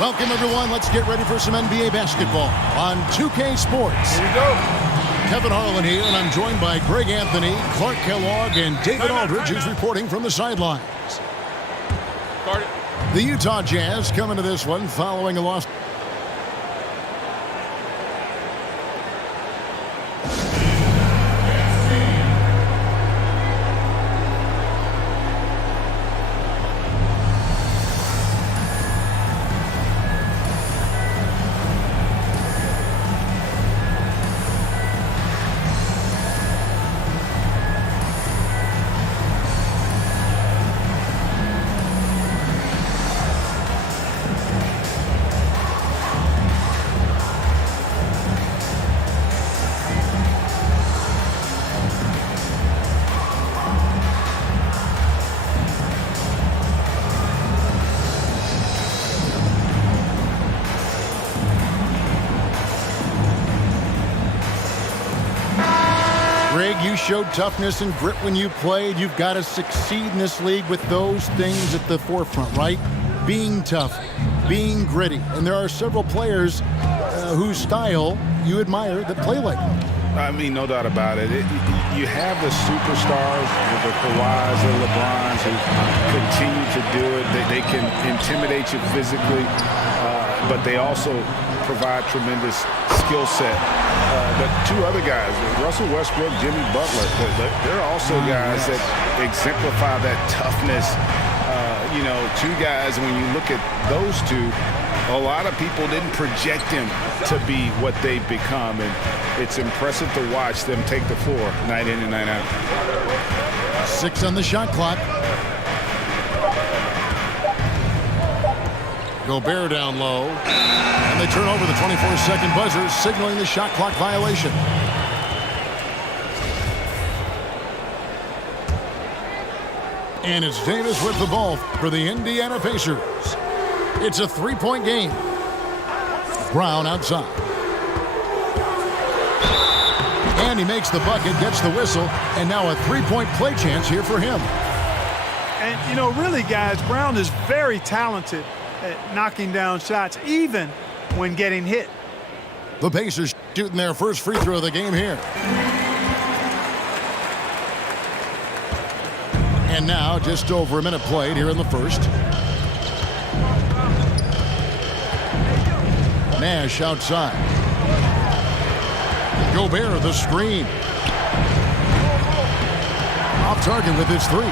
Welcome, everyone. Let's get ready for some NBA basketball on 2K Sports. Here we go. Kevin Harlan here, and I'm joined by Greg Anthony, Clark Kellogg, and David Aldridge, who's reporting from the sidelines. The Utah Jazz come into this one following a loss. Greg, you showed toughness and grit when you played. You've got to succeed in this league with those things at the forefront, right? Being tough, being gritty. And there are several players whose style you admire that play like that. I mean, no doubt about it. You have the superstars, the Kawhis, the LeBrons, who continue to do it. They can intimidate you physically, but they also provide tremendous skill set. But two other guys, Russell Westbrook, Jimmy Butler, they're also guys that exemplify that toughness. You know, two guys, when you look at those two, a lot of people didn't project them to be what they've become, and it's impressive to watch them take the floor night in and night out. 6 on the shot clock. Gobert down low, and they turn over the 24-second buzzer, signaling the shot clock violation. And it's Davis with the ball for the Indiana Pacers. It's a three-point game. Brown outside. And he makes the bucket, gets the whistle, and now a three-point play chance here for him. And, you know, really, guys, Brown is very talented at knocking down shots, even when getting hit. The Pacers shooting their first free throw of the game here. And now just over a minute played here in the first. Nash outside. Gobert the screen. Off target with his three.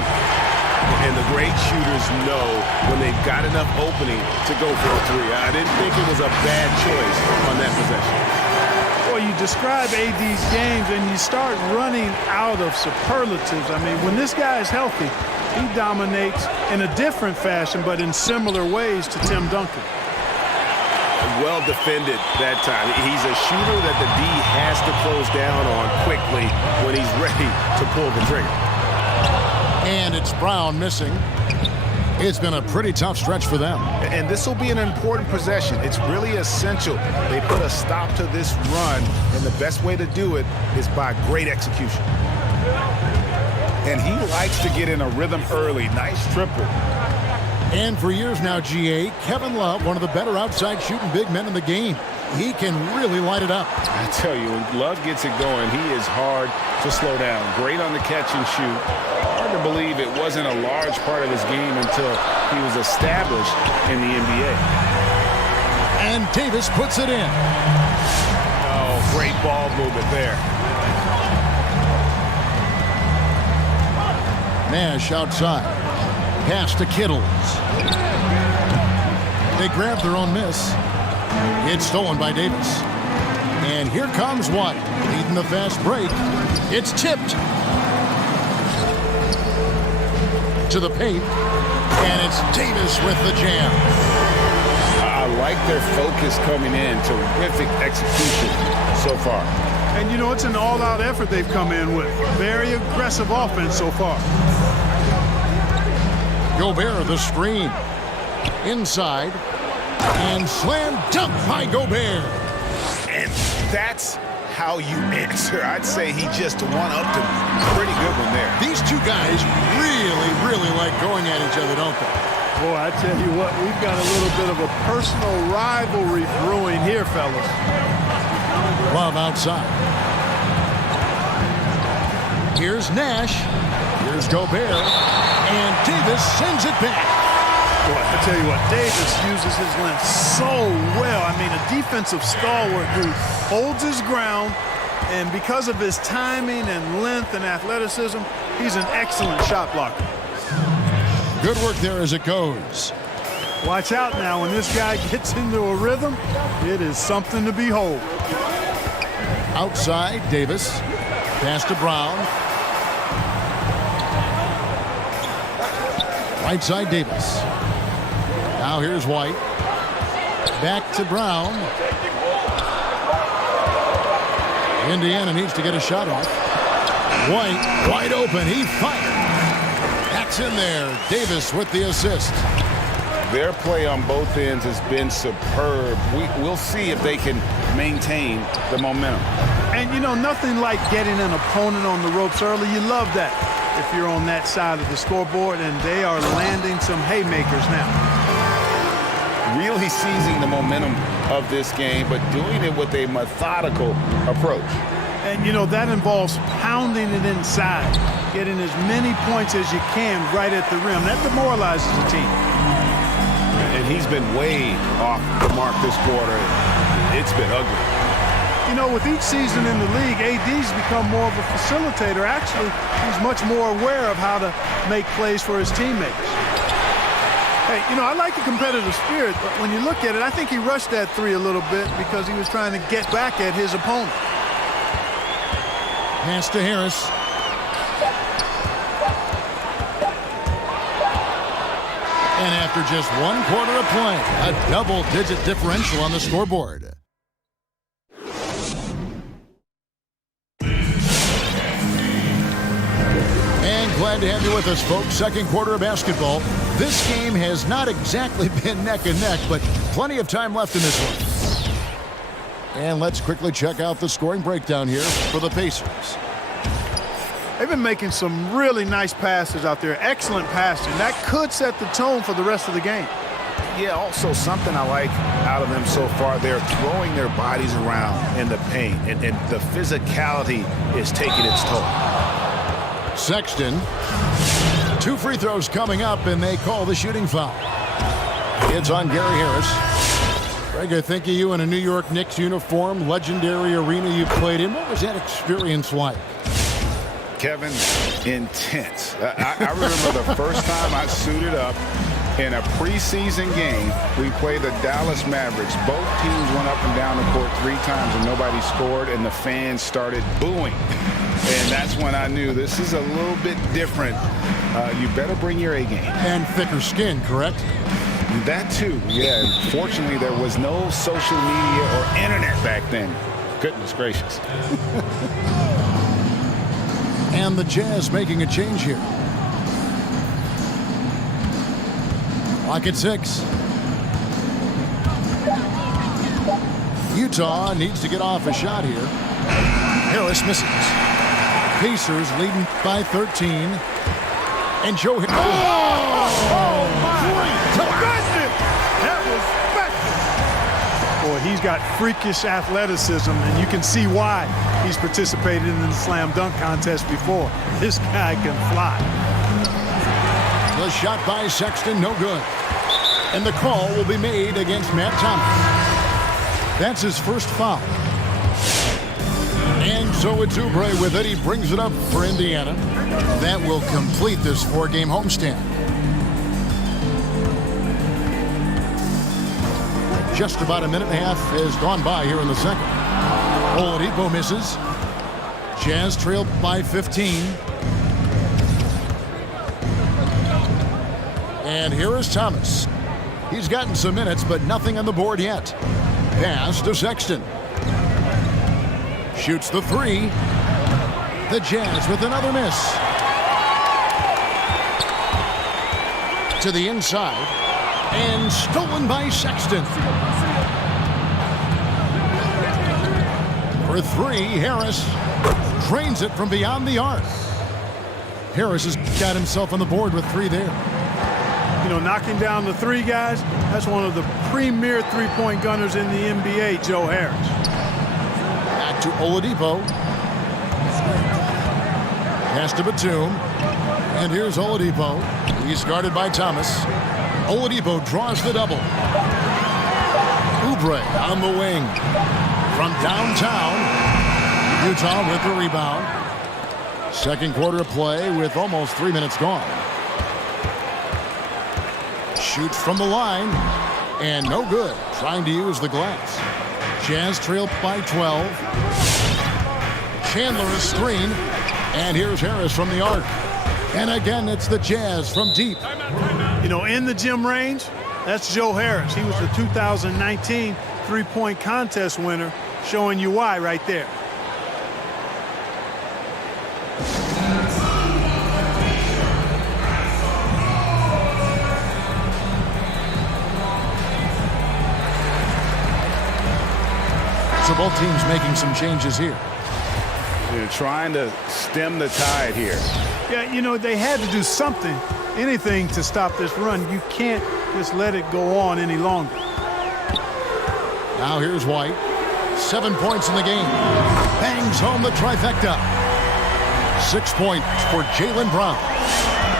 And the great shooters know when they've got enough opening to go for a three. I didn't think it was a bad choice on that possession. Well, you describe AD's games and you start running out of superlatives. I mean, when this guy is healthy, he dominates in a different fashion, but in similar ways to Tim Duncan. Well defended that time. He's a shooter that the D has to close down on quickly when he's ready to pull the trigger. And it's Brown missing. It's been a pretty tough stretch for them. And this will be an important possession. It's really essential. They put a stop to this run, and the best way to do it is by great execution. And he likes to get in a rhythm early. Nice triple. And for years now, GA, Kevin Love, one of the better outside shooting big men in the game. He can really light it up. I tell you, when Love gets it going, he is hard to slow down. Great on the catch and shoot. Hard to believe it wasn't a large part of his game until he was established in the NBA. And Davis puts it in. Oh, great ball movement there. Nash outside. Pass to Kittles. They grab their own miss. It's stolen by Davis. And here comes White, leading the fast break. It's tipped to the paint, and it's Davis with the jam. I like their focus coming in. Terrific execution so far. And, you know, it's an all-out effort they've come in with. Very aggressive offense so far. Gobert, the screen. Inside. And slam dunk by Gobert. And that's how you answer. I'd say he just won up to a pretty good one there. These two guys really like going at each other, don't they? Boy, I tell you what, we've got a little bit of a personal rivalry brewing here, fellas. Love outside. Here's Nash. Here's Gobert. And Davis sends it back. Boy, I tell you what, Davis uses his length so well. I mean, a defensive stalwart who holds his ground, and because of his timing and length and athleticism, he's an excellent shot blocker. Good work there as it goes. Watch out now. When this guy gets into a rhythm, it is something to behold. Outside, Davis. Pass to Brown. Right side, Davis. Now here's White. Back to Brown. Indiana needs to get a shot off. White, wide open. He fired. That's in there. Davis with the assist. Their play on both ends has been superb. We'll see if they can maintain the momentum. And, you know, nothing like getting an opponent on the ropes early. You love that if you're on that side of the scoreboard, and they are landing some haymakers now. Really seizing the momentum of this game, but doing it with a methodical approach. And, you know, that involves pounding it inside, getting as many points as you can right at the rim. That demoralizes the team. And he's been way off the mark this quarter. It's been ugly. You know, with each season in the league, AD's become more of a facilitator. Actually, he's much more aware of how to make plays for his teammates. Hey, you know, I like the competitive spirit, but when you look at it, I think he rushed that three a little bit because he was trying to get back at his opponent. Pass to Harris. And after just 1 quarter of play, a double-digit differential on the scoreboard. And glad to have you with us, folks. Second quarter of basketball. This game has not exactly been neck and neck, but plenty of time left in this one. And let's quickly check out the scoring breakdown here for the Pacers. They've been making some really nice passes out there. Excellent passing. That could set the tone for the rest of the game. Yeah, also something I like out of them so far, they're throwing their bodies around in the paint, and the physicality is taking its toll. Sexton. 2 free throws coming up, and they call the shooting foul. It's on Gary Harris. Greg, I think of you in a New York Knicks uniform, legendary arena you've played in. What was that experience like? Kevin, intense. I remember the first time I suited up in a preseason game. We played the Dallas Mavericks. Both teams went up and down the court 3 times and nobody scored, and the fans started booing. And that's when I knew this is a little bit different. You better bring your A game. And thicker skin, correct? That too, yeah. Fortunately, there was no social media or internet back then. Goodness gracious. And the Jazz making a change here. Clock at 6. Utah needs to get off a shot here. Harris misses. Pacers leading by 13. And Joe hit. Oh, my goodness! That was special. Boy, he's got freakish athleticism, and you can see why he's participated in the slam dunk contest before. This guy can fly. The shot by Sexton, no good. And the call will be made against Matt Thomas. That's his first foul. And so it's Oubre with it. He brings it up for Indiana. That will complete this 4-game homestand. Just about a minute and a half has gone by here in the second. Oladipo misses. Jazz trailed by 15. And here is Thomas. He's gotten some minutes, but nothing on the board yet. Pass to Sexton. Shoots the 3. The Jazz with another miss. To the inside. And stolen by Sexton. For 3, Harris drains it from beyond the arc. Harris has got himself on the board with 3 there. You know, knocking down the 3 guys, that's one of the premier three-point gunners in the NBA, Joe Harris. Back to Oladipo. Pass to Batum. And here's Oladipo. He's guarded by Thomas. Oladipo draws the double. Oubre on the wing. From downtown, Utah with the rebound. Second quarter of play with almost 3 minutes gone. Shoots from the line. And no good. Trying to use the glass. Jazz trail by 12. Chandler is screen. And here's Harris from the arc. And again, it's the Jazz from deep. You know, in the gym range, that's Joe Harris. He was the 2019 three-point contest winner, showing you why right there. So both teams making some changes here. They're trying to stem the tide here. Yeah, you know, they had to do something, anything to stop this run. You can't just let it go on any longer. Now here's White. 7 points in the game. Bangs home the trifecta. 6 points for Jaylen Brown.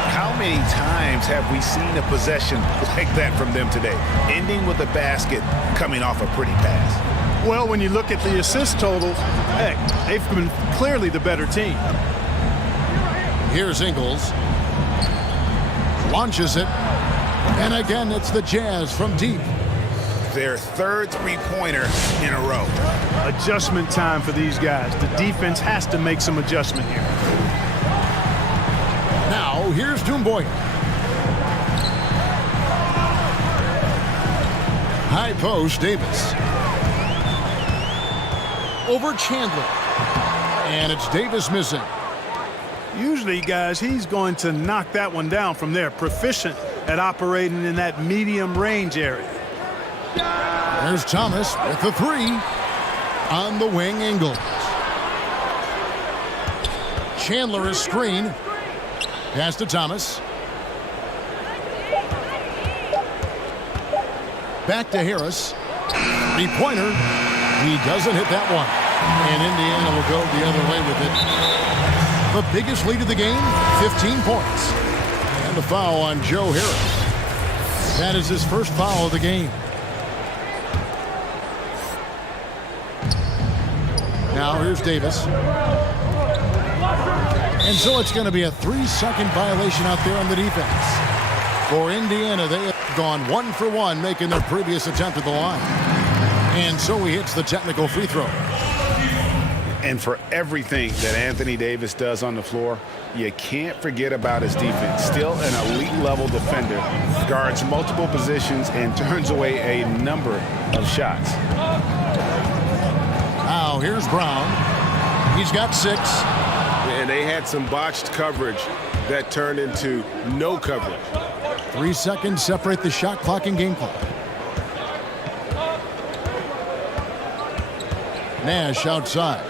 How many times have we seen a possession like that from them today? Ending with a basket, coming off a pretty pass. Well, when you look at the assist totals, heck, they've been clearly the better team. Here's Ingles. Launches it. And again, it's the Jazz from deep. Their third three-pointer in a row. Adjustment time for these guys. The defense has to make some adjustment here. Now, here's Doumbouya. High post, Davis. Over Chandler. And it's Davis missing. Usually, guys, he's going to knock that one down from there. Proficient at operating in that medium range area. There's Thomas with the 3. On the wing, Ingles. Chandler is screen. Pass to Thomas. Back to Harris. 3-pointer. He doesn't hit that one. And Indiana will go the other way with it. The biggest lead of the game, 15 points. And the foul on Joe Harris. That is his first foul of the game. Now here's Davis. And so it's going to be a 3-second violation out there on the defense. For Indiana, they have gone 1 for 1, making their previous attempt at the line. And so he hits the technical free throw. And for everything that Anthony Davis does on the floor, you can't forget about his defense. Still an elite-level defender, guards multiple positions, and turns away a number of shots. Now here's Brown. He's got 6. And they had some botched coverage that turned into no coverage. 3 seconds separate the shot clock and game clock. Nash outside.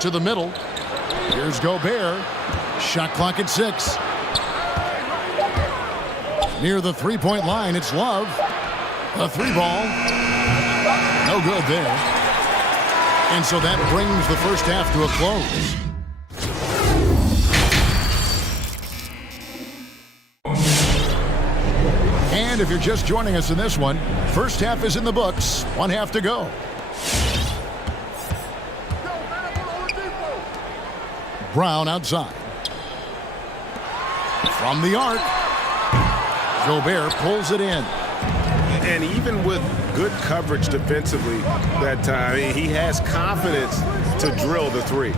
To the middle. Here's Gobert. Shot clock at 6. Near the three-point line, it's Love. A 3-ball. No good there. And so that brings the first half to a close. And if you're just joining us in this one, first half is in the books. 1 half to go. Brown outside. From the arc. Gobert pulls it in. And even with good coverage defensively that time, he has confidence to drill the 3.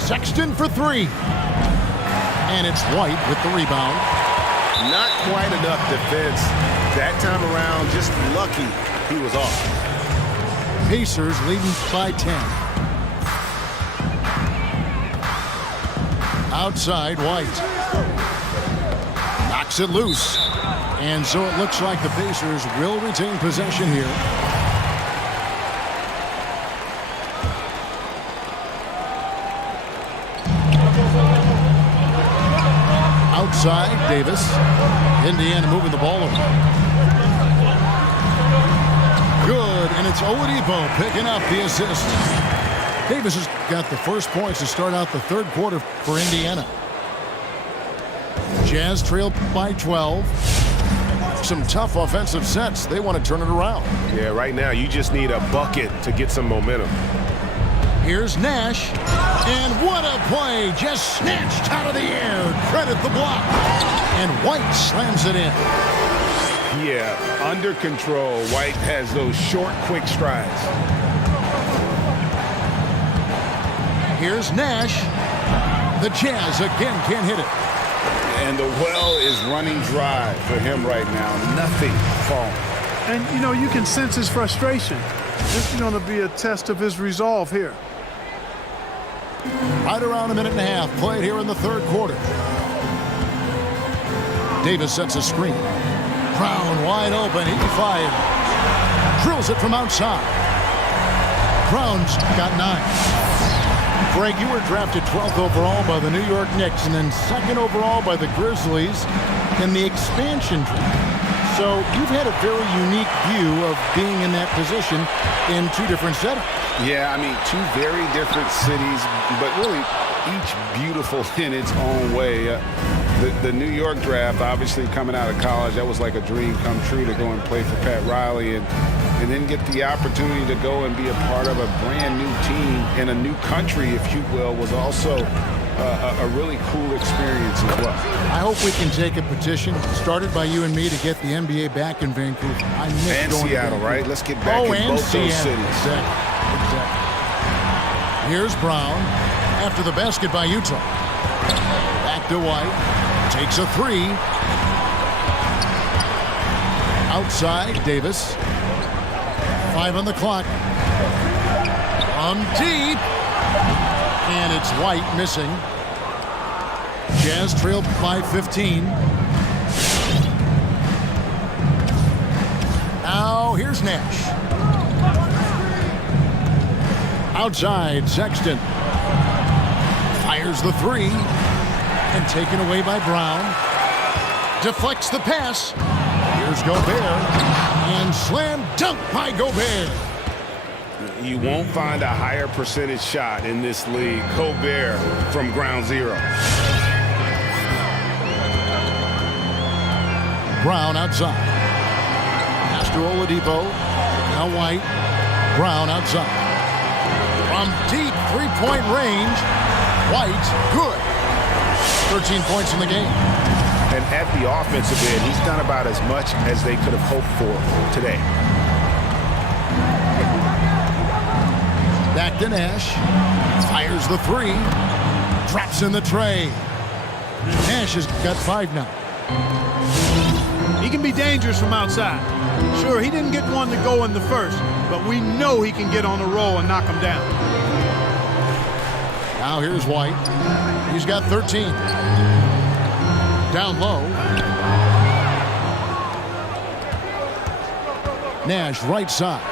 Sexton for 3. And it's White with the rebound. Not quite enough defense that time around. Just lucky he was off. Pacers leading by 10. Outside, White. Knocks it loose. And so it looks like the Pacers will retain possession here. Outside, Davis. Indiana moving the ball over. Good, and it's Oladipo picking up the assist. Davis has got the first points to start out the third quarter for Indiana. Jazz trail by 12. Some tough offensive sets. They want to turn it around. Yeah, right now you just need a bucket to get some momentum. Here's Nash. And what a play. Just snatched out of the air. Credit the block. And White slams it in. Yeah, under control. White has those short, quick strides. Here's Nash. The Jazz again can't hit it. And the well is running dry for him right now. Nothing falling. And, you know, you can sense his frustration. This is going to be a test of his resolve here. Right around a minute and a half played here in the third quarter. Davis sets a screen. Brown wide open. He fires. Drills it from outside. Brown's got 9. Greg, you were drafted 12th overall by the New York Knicks and then 2nd overall by the Grizzlies in the expansion draft. So you've had a very unique view of being in that position in 2 different settings. Yeah, I mean, 2 very different cities, but really each beautiful in its own way. The New York draft, obviously coming out of college, that was like a dream come true to go and play for Pat Riley and then get the opportunity to go and be a part of a brand new team in a new country, if you will, was also a really cool experience as well. I hope we can take a petition started by you and me to get the NBA back in Vancouver. I miss and going Seattle, to right? Let's get back in both Seattle. those cities. Exactly. Here's Brown after the basket by Utah. Back to White. Takes a 3. Outside, Davis. 5 on the clock. From deep. And it's White missing. Jazz trailed by 15. Now here's Nash. Outside, Sexton. Fires the 3. And taken away by Brown. Deflects the pass. Here's Gobert. And slam dunk by Gobert. You won't find a higher percentage shot in this league. Gobert from ground zero. Brown outside. Pass to Oladipo. Now White. Brown outside. From deep three-point range. White, good. 13 points in the game. And at the offensive end, he's done about as much as they could have hoped for today. Back Back to Nash. Fires the three. Drops in the tray. Nash has got 5 now. He can be dangerous from outside. Sure, he didn't get one to go in the first, but we know he can get on the roll and knock him down. Now here's White. He's got 13. Down low. Nash right side.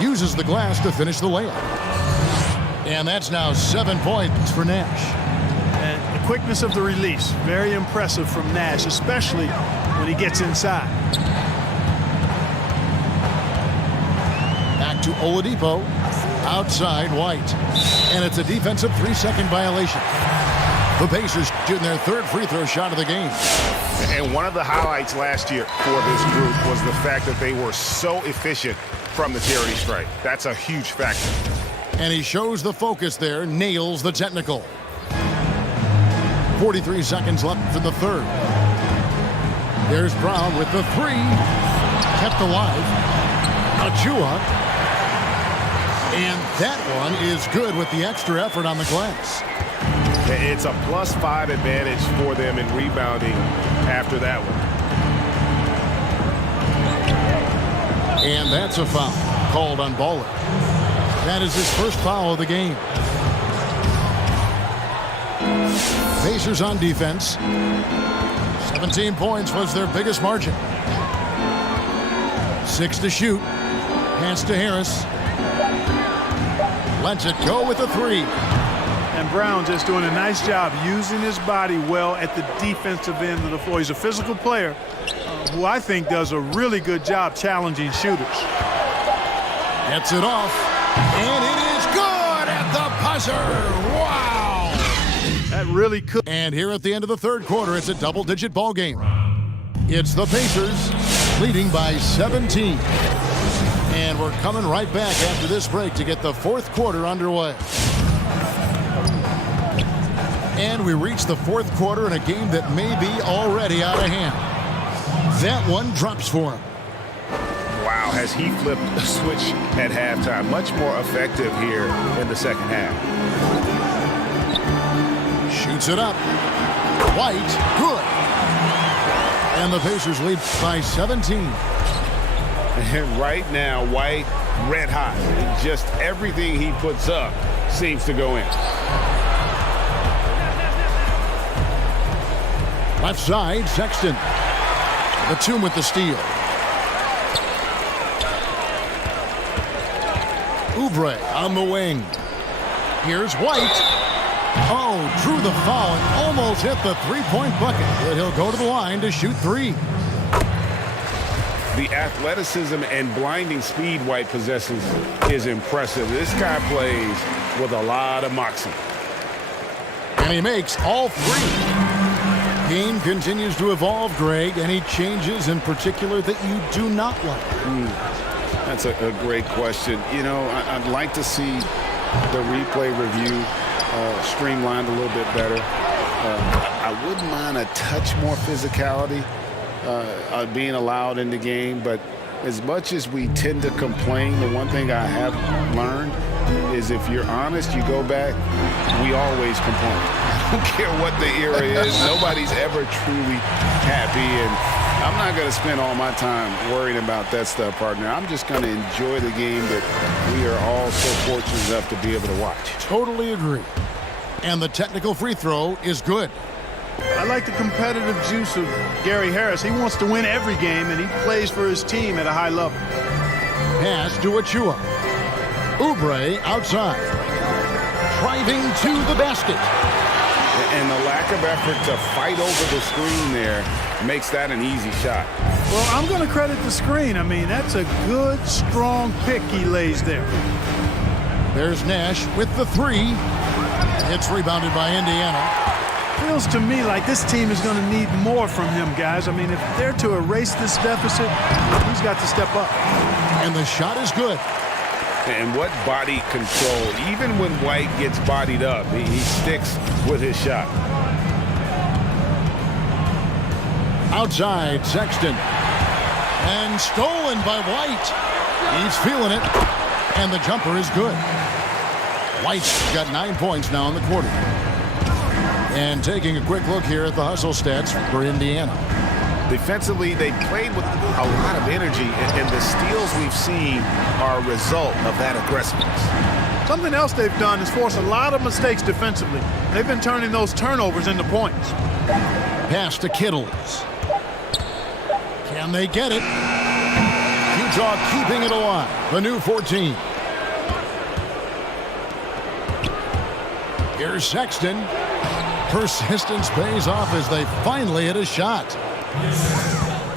Uses the glass to finish the layup. And that's now 7 points for Nash. And the quickness of the release, very impressive from Nash, especially when he gets inside. Back to Oladipo. Outside White. And it's a defensive 3-second violation. The Pacers shooting their 3rd free throw shot of the game. And one of the highlights last year for this group was the fact that they were so efficient from the charity stripe. That's a huge factor. And he shows the focus there, nails the technical. 43 seconds left in the 3rd. There's Brown with the 3. Kept alive. Achua. And that one is good with the extra effort on the glass. It's a +5 advantage for them in rebounding after that one. And that's a foul called on Baller. That is his first foul of the game. Pacers on defense. 17 points was their biggest margin. 6 to shoot. Pass to Harris. Lets it go with a 3. And Brown just doing a nice job using his body well at the defensive end of the floor. He's a physical player who I think does a really good job challenging shooters. Gets it off. And it is good at the buzzer. Wow. That really could. And here at the end of the 3rd quarter, it's a double-digit ball game. It's the Pacers leading by 17. And we're coming right back after this break to get the 4th quarter underway. And we reach the 4th quarter in a game that may be already out of hand. That one drops for him. Wow, has he flipped a switch at halftime. Much more effective here in the 2nd half. Shoots it up. White, good. And the Pacers lead by 17. And right now, White, red hot. Just everything he puts up seems to go in. Left side, Sexton. Batum with the steal. Oubre on the wing. Here's White. Oh, drew the foul and almost hit the 3-point bucket. But he'll go to the line to shoot 3. The athleticism and blinding speed White possesses is impressive. This guy plays with a lot of moxie. And he makes all 3. Game continues to evolve, Greg. Any changes in particular that you do not like? That's a great question. You know, I'd like to see the replay review streamlined a little bit better. I wouldn't mind a touch more physicality being allowed in the game, but as much as we tend to complain, the one thing I have learned is if you're honest, you go back, we always complain. I don't care what the era is. Nobody's ever truly happy, and I'm not going to spend all my time worrying about that stuff, partner. I'm just going to enjoy the game that we are all so fortunate enough to be able to watch. Totally agree. And the technical free throw is good. I like the competitive juice of Gary Harris. He wants to win every game, and he plays for his team at a high level. Pass to Achua. Oubre outside. Driving to the basket. And the lack of effort to fight over the screen there makes that an easy shot. Well, I'm going to credit the screen. I mean, that's a good, strong pick he lays there. There's Nash with the 3. It's rebounded by Indiana. Feels to me like this team is going to need more from him, guys. I mean, if they're to erase this deficit, he's got to step up. And the shot is good. And what body control. Even when White gets bodied up, he sticks with his shot. Outside, Sexton. And stolen by White. He's feeling it. And the jumper is good. White's got 9 points now in the quarter. And taking a quick look here at the hustle stats for Indiana. Defensively, they played with a lot of energy, and the steals we've seen are a result of that aggressiveness. Something else they've done is force a lot of mistakes defensively. They've been turning those turnovers into points. Pass to Kittles. Can they get it? Utah keeping it alive. The new 14. Here's Sexton. Persistence pays off as they finally hit a shot.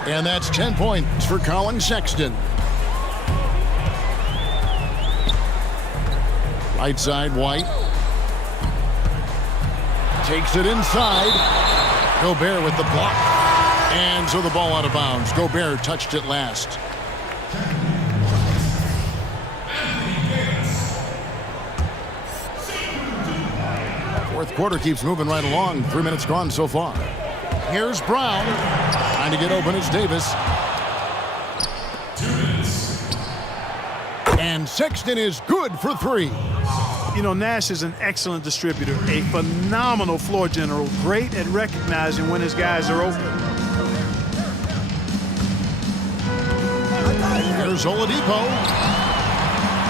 And that's 10 points for Colin Sexton. Right side, White. Takes it inside. Gobert with the block. And so the ball out of bounds. Gobert touched it last. Fourth quarter keeps moving right along. 3 minutes gone so far. Here's Brown. Trying to get open is Davis. And Sexton is good for 3. You know, Nash is an excellent distributor, a phenomenal floor general, great at recognizing when his guys are open. Here's Oladipo.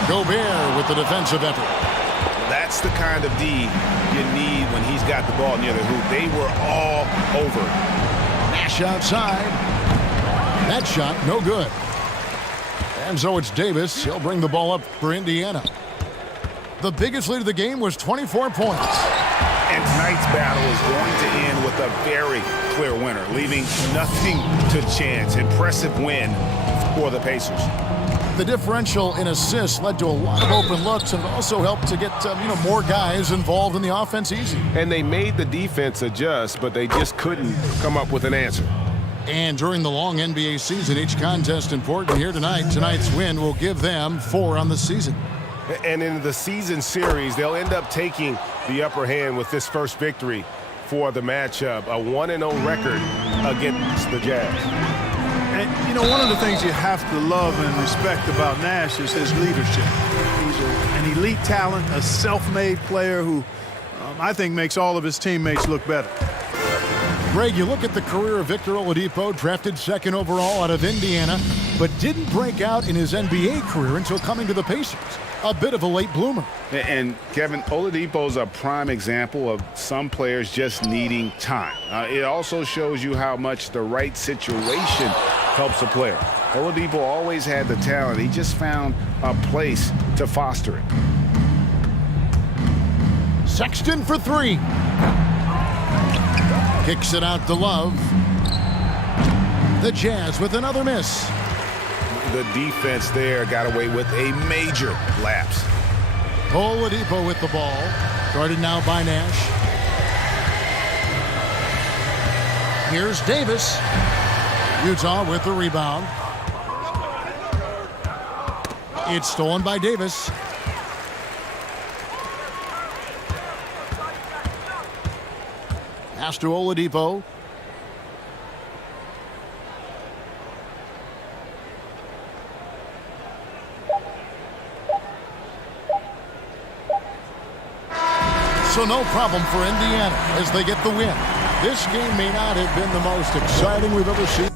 Gobert with the defensive effort. That's the kind of D you need when he's got the ball near the hoop. They were all over. Nash outside. That shot, no good. And so it's Davis. He'll bring the ball up for Indiana. The biggest lead of the game was 24 points. And tonight's battle is going to end with a very clear winner, leaving nothing to chance. Impressive win for the Pacers. The differential in assists led to a lot of open looks and also helped to get more guys involved in the offense easy. And they made the defense adjust, but they just couldn't come up with an answer. And during the long NBA season, each contest important here tonight. Tonight's win will give them 4 on the season. And in the season series, they'll end up taking the upper hand with this first victory for the matchup. A 1-0 record against the Jazz. And, you know, one of the things you have to love and respect about Nash is his leadership. He's an elite talent, a self-made player who I think makes all of his teammates look better. Greg, you look at the career of Victor Oladipo, drafted 2nd overall out of Indiana, but didn't break out in his NBA career until coming to the Pacers. A bit of a late bloomer. And, Kevin, Oladipo's a prime example of some players just needing time. It also shows you how much the right situation helps a player. Oladipo always had the talent. He just found a place to foster it. Sexton for 3. Kicks it out to Love. The Jazz with another miss. The defense there got away with a major lapse. Oladipo with the ball. Guarded now by Nash. Here's Davis. Utah with the rebound. It's stolen by Davis. Pass to Oladipo. So no problem for Indiana as they get the win. This game may not have been the most exciting we've ever seen.